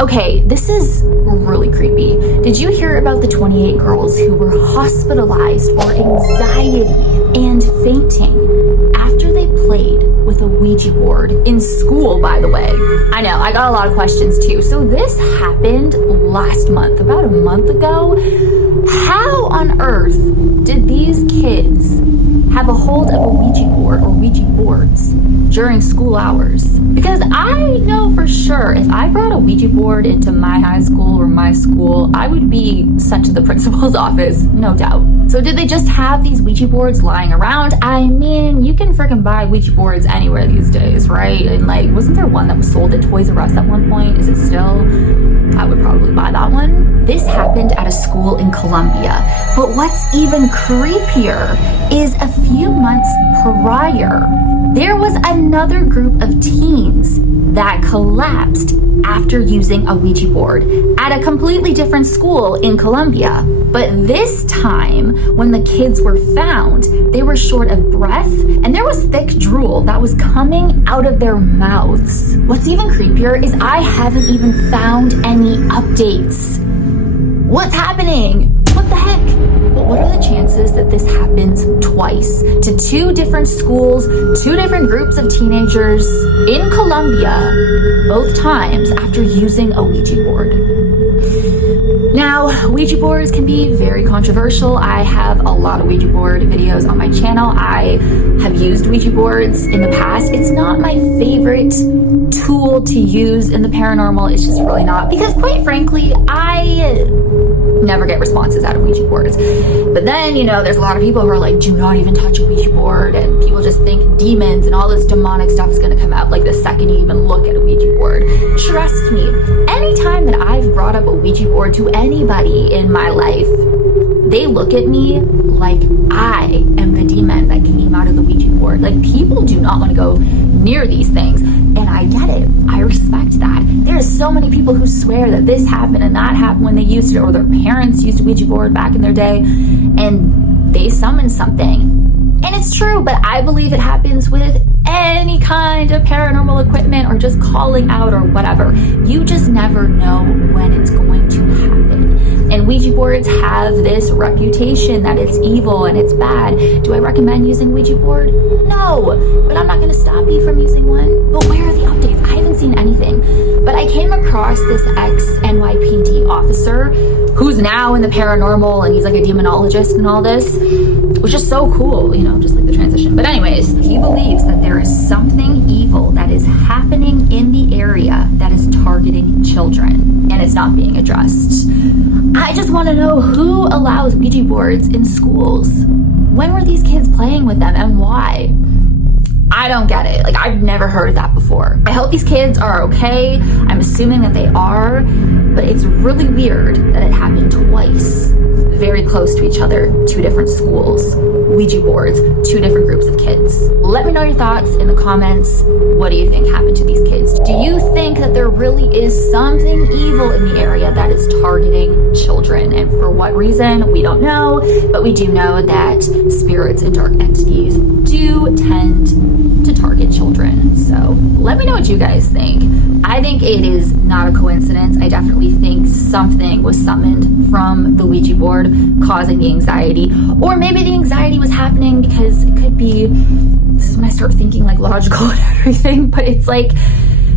Okay, this is really creepy. Did you hear about the 28 girls who were hospitalized for anxiety and fainting after they played with a Ouija board in school, by the way? I know, I got a lot of questions too. So this happened last month, about a month ago. How on earth did these kids have a hold of a Ouija board or Ouija boards during school hours? Because I know for sure if I brought a Ouija board into my high school or my school, I would be sent to the principal's office, no doubt. So did they just have these Ouija boards lying around? I mean, you can freaking buy Ouija boards anywhere these days, right? And like, wasn't there one that was sold at Toys R Us at one point? Is it still? I would probably buy that one. This happened at a school in Colombia. But what's even creepier is a few months prior, there was another group of teens that collapsed after using a Ouija board at a completely different school in Colombia. But this time, when the kids were found, they were short of breath and there was thick drool that was coming out of their mouths. What's even creepier is I haven't even found any updates. What's happening? What the heck? But what are the chances that this happens twice to two different schools, two different groups of teenagers in Colombia, both times after using a Ouija board? Now, Ouija boards can be very controversial. I have a lot of Ouija board videos on my channel. I have used Ouija boards in the past. It's not my favorite tool to use in the paranormal. It's just really not. Because quite frankly, I never get responses out of Ouija boards. But then, you know, there's a lot of people who are like, do not even touch a Ouija board. And people just think demons and all this demonic stuff is going to come out like the second you even look at a Ouija board. Trust me, anytime that I've brought up a Ouija board to anybody in my life, they look at me like I am the demon that came out of the Ouija board. Like, people do not want to go near these things. And I get it. I respect that. There's so many people who swear that this happened and that happened when they used it, or their parents used a Ouija board back in their day, and they summoned something. And it's true, but I believe it happens with any kind of paranormal equipment or just calling out or whatever. You just never know when it's going to happen. And Ouija boards have this reputation that it's evil and it's bad. Do I recommend using Ouija board? No, but I'm not going to stop you from using one. But where are the updates? I haven't seen anything. But I came across this ex-NYPD officer who's now in the paranormal, and he's like a demonologist and all this, which is so cool, you know, just like the transition. But anyways, he believes that there is something evil that is happening in the area that is targeting children, and it's not being addressed. I just want to know who allows Ouija boards in schools. When were these kids playing with them and why? I don't get it. Like, I've never heard of that before. I hope these kids are okay. I'm assuming that they are, but it's really weird that it happened twice, very close to each other, two different schools, Ouija boards, two different groups of kids. Let me know your thoughts in the comments. What do you think happened to these kids? Do you think that there really is something evil in the area that is targeting children? And for what reason? We don't know, but we do know that spirits and dark entities do tend to target children. So let me know what you guys think. I think it is not a coincidence. I definitely think something was summoned from the Ouija board causing the anxiety, or maybe the anxiety was happening because it could be, this is when I start thinking like logical and everything, but it's like,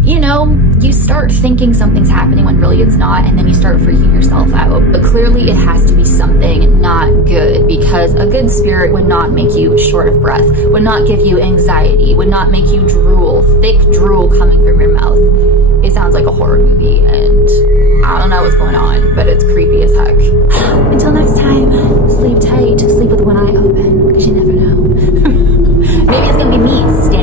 you know, you start thinking something's happening when really it's not, and then you start freaking yourself out. But clearly it has to be something not good, because a good spirit would not make you short of breath, would not give you anxiety, would not make you drool, thick drool coming from your mouth. It sounds like a horror movie, and I don't know what's going on, but it's creepy as heck. Until next time, sleep tight, sleep with one eye open, because you never know. Maybe it's gonna be me standing